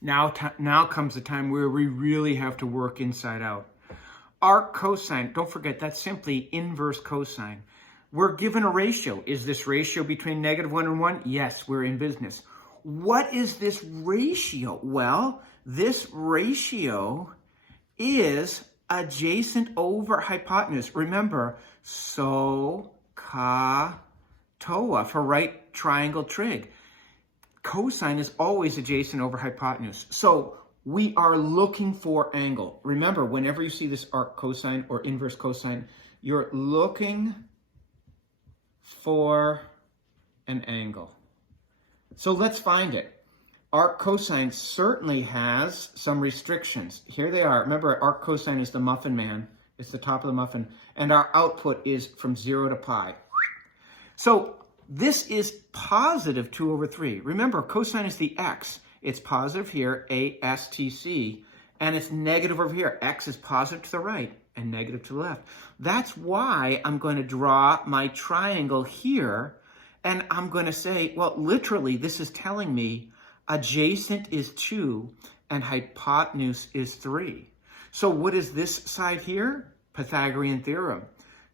Now comes the time where we really have to work inside out. Arc cosine, don't forget, that's simply inverse cosine. We're given a ratio. Is this ratio between -1 and 1? Yes, we're in business. What is this ratio? Well, this ratio is adjacent over hypotenuse. Remember, SOHCAHTOA for right triangle trig. Cosine is always adjacent over hypotenuse. So we are looking for angle. Remember, whenever you see this arc cosine or inverse cosine, you're looking for an angle. So let's find it. Arc cosine certainly has some restrictions. Here they are. Remember, arc cosine is the muffin man. It's the top of the muffin. And our output is from 0 to pi. So this is positive 2 over 3. Remember, cosine is the x. It's positive here, ASTC, and it's negative over here. X is positive to the right and negative to the left. That's why I'm going to draw my triangle here, and I'm going to say, well, literally, this is telling me adjacent is 2 and hypotenuse is 3. So what is this side here? Pythagorean theorem.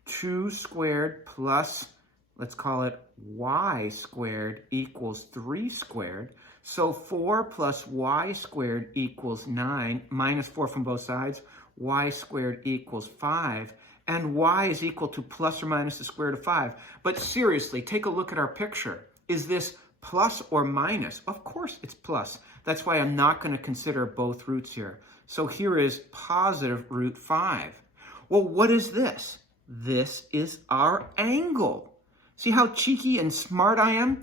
2 squared plus, let's call it y squared equals 3 squared. So 4 plus y squared equals 9, minus 4 from both sides. Y squared equals 5. And y is equal to plus or minus the square root of 5. But seriously, take a look at our picture. Is this plus or minus? Of course it's plus. That's why I'm not going to consider both roots here. So here is positive root 5. Well, what is this? This is our angle. See how cheeky and smart I am?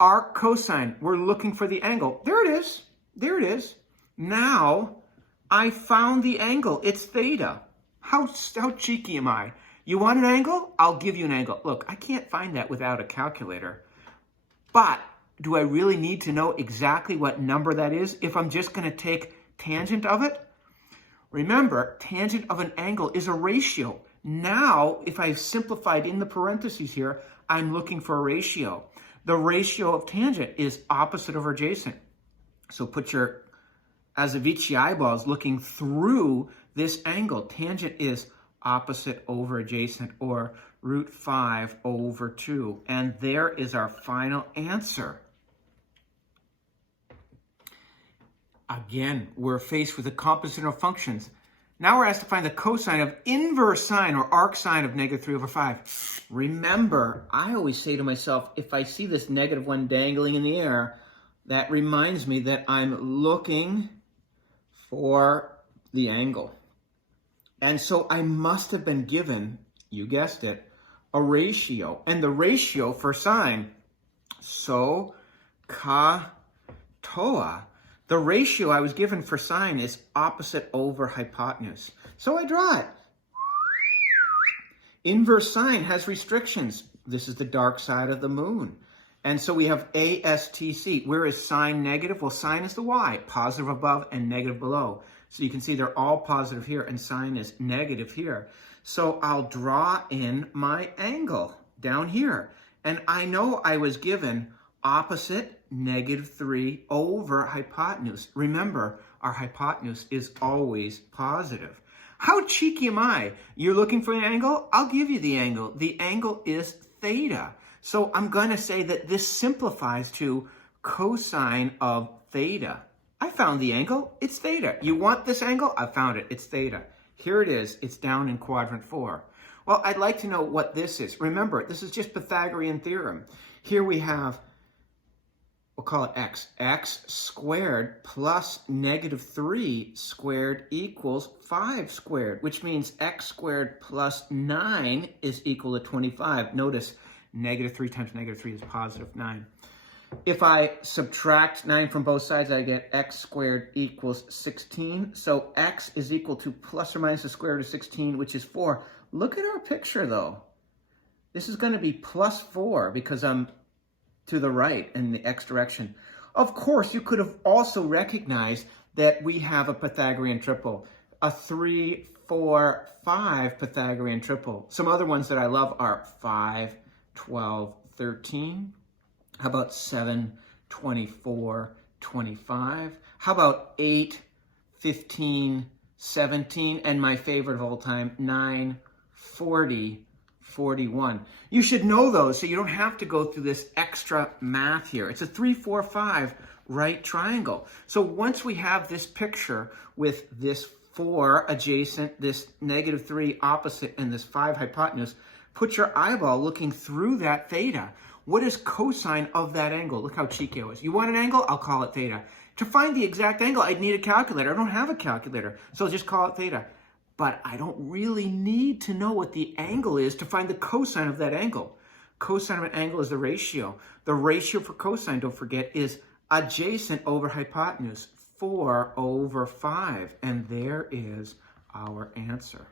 Arc cosine, we're looking for the angle. There it is. There it is. Now, I found the angle. It's theta. How cheeky am I? You want an angle? I'll give you an angle. Look, I can't find that without a calculator. But do I really need to know exactly what number that is if I'm just going to take tangent of it? Remember, tangent of an angle is a ratio. Now, if I've simplified in the parentheses here, I'm looking for a ratio. The ratio of tangent is opposite over adjacent. So put your Azavici eyeballs looking through this angle. Tangent is opposite over adjacent, or root 5 over 2. And there is our final answer. Again, we're faced with the composition of functions. Now we're asked to find the cosine of inverse sine or arc sine of -3 over 5. Remember, I always say to myself, if I see this -1 dangling in the air, that reminds me that I'm looking for the angle. And so I must have been given, you guessed it, a ratio. And the ratio for sine, SOHCAHTOA, the ratio I was given for sine is opposite over hypotenuse. So I draw it. Inverse sine has restrictions. This is the dark side of the moon. And so we have ASTC. Where is sine negative? Well, sine is the y, positive above and negative below. So you can see they're all positive here, and sine is negative here. So I'll draw in my angle down here. And I know I was given opposite -3 over hypotenuse. Remember, our hypotenuse is always positive. How cheeky am I? You're looking for an angle? I'll give you the angle. The angle is theta. So I'm going to say that this simplifies to cosine of theta. I found the angle. It's theta. You want this angle? I found it. It's theta. Here it is. It's down in quadrant 4. Well, I'd like to know what this is. Remember, this is just Pythagorean theorem. Here we have, we'll call it x. X squared plus -3 squared equals 5 squared, which means x squared plus 9 is equal to 25. Notice, -3 times -3 is positive 9. If I subtract 9 from both sides, I get x squared equals 16. So x is equal to plus or minus the square root of 16, which is 4. Look at our picture, though. This is going to be plus 4 because I'm to the right in the x direction. Of course, you could have also recognized that we have a Pythagorean triple, a 3, 4, 5 Pythagorean triple. Some other ones that I love are 5, 12, 13. How about 7, 24, 25. How about 8, 15, 17, and my favorite of all time, 9, 40, 41. You should know those so you don't have to go through this extra math here. It's a 3, 4, 5 right triangle. So once we have this picture with this 4 adjacent, this -3 opposite, and this 5 hypotenuse, put your eyeball looking through that theta. What is cosine of that angle? Look how cheeky I was. You want an angle? I'll call it theta. To find the exact angle, I'd need a calculator. I don't have a calculator, so I'll just call it theta. But I don't really need to know what the angle is to find the cosine of that angle. Cosine of an angle is the ratio. The ratio for cosine, don't forget, is adjacent over hypotenuse, 4 over 5. And there is our answer.